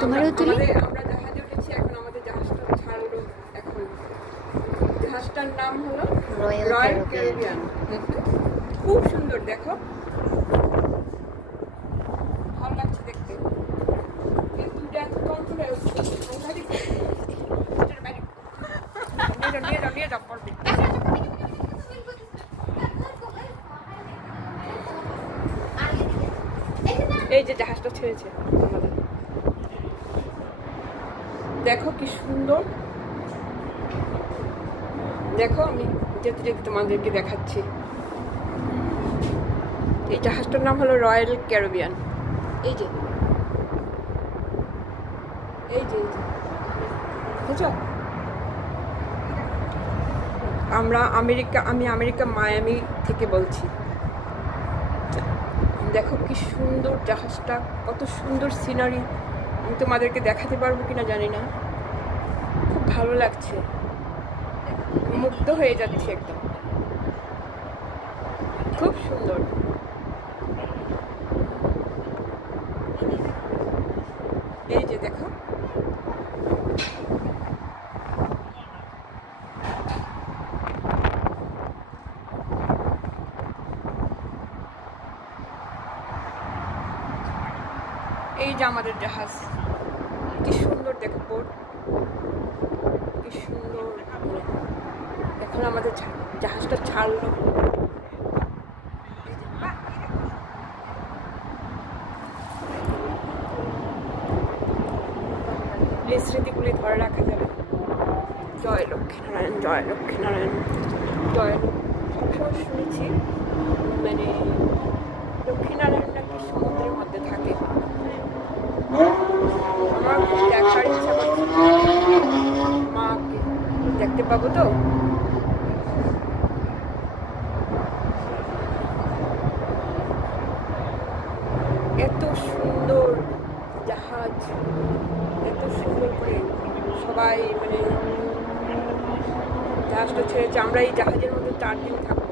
তোমারও তুলি। আমরা জাহাজে উঠেছি, এখন আমাদের জাহাজটা ছাড়লো। এখন জাহাজটার নাম হলো রয়্যাল ক্যারিবিয়ান। খুব সুন্দর, দেখো ভালো লাগছে দেখতে। দুটা কম করে নিয়ে যাও পড়বে। এই যে জাহাজটা ছেড়েছে আমাদের, দেখো কি সুন্দর। দেখো আমি যেতে যেতে তোমাদেরকে দেখাচ্ছি। এই জাহাজটার নাম হলো রয়্যাল ক্যারিবিয়ান। এই যে এই যে বুঝছো, আমি আমেরিকা মায়ামি থেকে বলছি। দেখো কি সুন্দর জাহাজটা, কত সুন্দর সিনারি। আমি তোমাদেরকে দেখাতে পারবো কিনা জানি না, খুব ভালো লাগছে, মুগ্ধ হয়ে যাচ্ছে একদম, খুব সুন্দর। এই যে দেখো, এই যে আমাদের জাহাজ, কি সুন্দর দেখো বোট, কি সুন্দর। এখন আমাদের জাহাজটা ছাড়লো। এই স্মৃতিগুলি ধরে রাখা যাবে। জয় লক্ষ্মীনারায়ণ, জয় লক্ষ্মীনারায়ণ, জয়। সবসময় শুনেছি মানে লক্ষ্মীনারায়ণ নাকি সমুদ্রের মধ্যে থাকে। আমার খুব দেখার ইচ্ছা করছে, মাকে দেখতে পাবো তো। এত সুন্দর জাহাজ, এত সুন্দর করে সবাই মানে জাহাজটা ছেড়েছে। আমরা এই জাহাজের মধ্যে 4 দিন থাকবো।